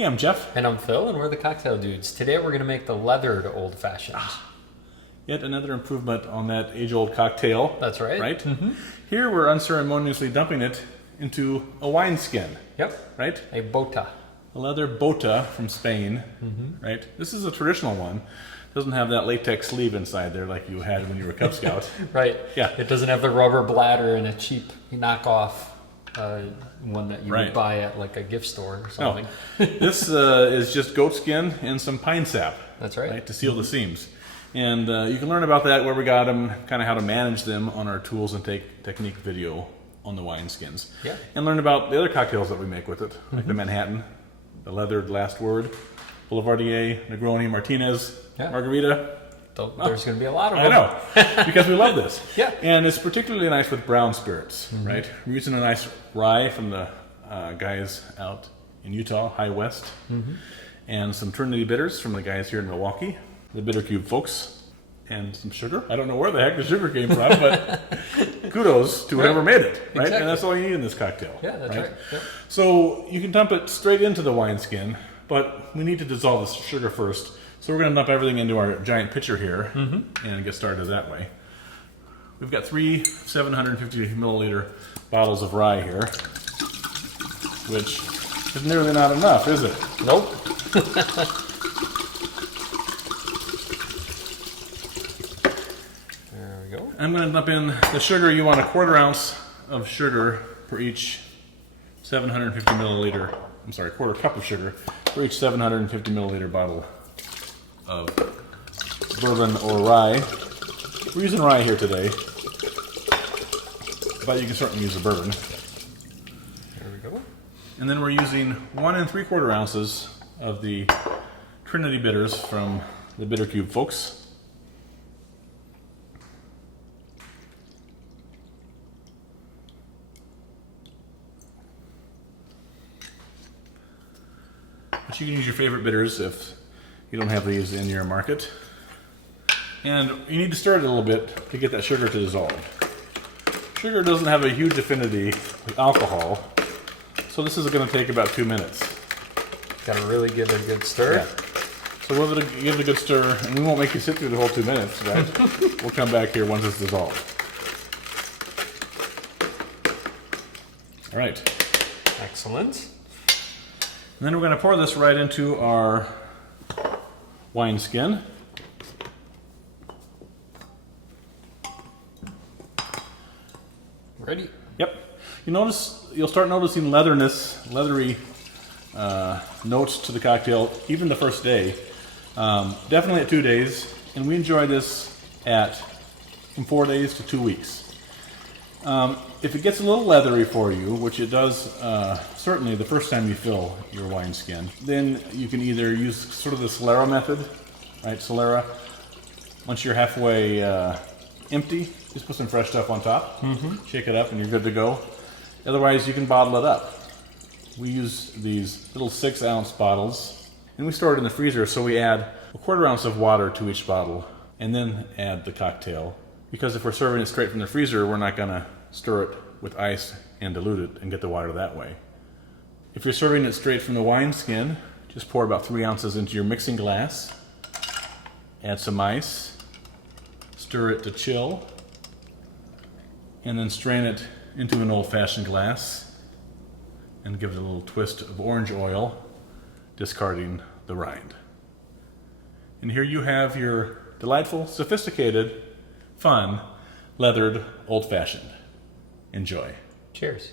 Hey, I'm Jeff. And I'm Phil, and we're the Cocktail Dudes. Today we're going to make the leathered old fashioned. Yet another improvement on that age-old cocktail. That's right. Right? Mm-hmm. Here we're unceremoniously dumping it into a wineskin. Yep. Right? A bota. A leather bota from Spain. Mm-hmm. Right? This is a traditional one. It doesn't have that latex sleeve inside there like you had when you were a Cub Scout. Right. Yeah. It doesn't have the rubber bladder and a cheap knockoff one that you would buy at like a gift store or something. No. This is just goat skin and some pine sap. That's right. To seal the seams. And you can learn about that, where we got them, kind of how to manage them on our tools and technique video on the wineskins. Yeah. And learn about the other cocktails that we make with it, like the Manhattan, the leathered Last Word, Boulevardier, Negroni, Martinez, Margarita. There's going to be a lot of them. I know, because we love this. Yeah. And it's particularly nice with brown spirits, right? We're using a nice rye from the guys out in Utah, High West, and some Trinity bitters from the guys here in Milwaukee, the Bitter Cube folks, and some sugar. I don't know where the heck the sugar came from, but kudos to whoever made it, right? Exactly. And that's all you need in this cocktail. Yeah, that's right. Yep. So you can dump it straight into the wineskin, but we need to dissolve the sugar first. So we're going to dump everything into our giant pitcher here and get started that way. We've got 3 750 milliliter bottles of rye here, which is nearly not enough, is it? Nope. There we go. I'm going to dump in the sugar. You want a 1/4 ounce of sugar for each 750 milliliter, I'm sorry, 1/4 cup of sugar for each 750 milliliter bottle of bourbon or rye. We're using rye here today, but you can certainly use a bourbon. There we go. And then we're using 1 3/4 ounces of the Trinity bitters from the Bitter Cube folks. But you can use your favorite bitters if you don't have these in your market. And you need to stir it a little bit to get that sugar to dissolve. Sugar doesn't have a huge affinity with alcohol, so this is going to take about 2 minutes. Got to really give it a good stir. Yeah. So we'll give it a good stir, and we won't make you sit through the whole 2 minutes, right? We'll come back here once it's dissolved. All right. Excellent. And then we're going to pour this right into our wineskin. Ready? Yep. You'll start noticing leathery notes to the cocktail even the first day. Definitely at 2 days, and we enjoy this from 4 days to 2 weeks. If it gets a little leathery for you, which it does certainly the first time you fill your wineskin, then you can either use sort of the solera method, right? Solera. Once you're halfway empty, just put some fresh stuff on top, shake it up, and you're good to go. Otherwise, you can bottle it up. We use these little 6-ounce bottles, and we store it in the freezer, so we add a 1/4 ounce of water to each bottle, and then add the cocktail. Because if we're serving it straight from the freezer, we're not going to stir it with ice and dilute it and get the water that way. If you're serving it straight from the wineskin, just pour about 3 ounces into your mixing glass, add some ice, stir it to chill, and then strain it into an old-fashioned glass and give it a little twist of orange oil, discarding the rind. And here you have your delightful, sophisticated, fun, leathered old-fashioned. Enjoy. Cheers.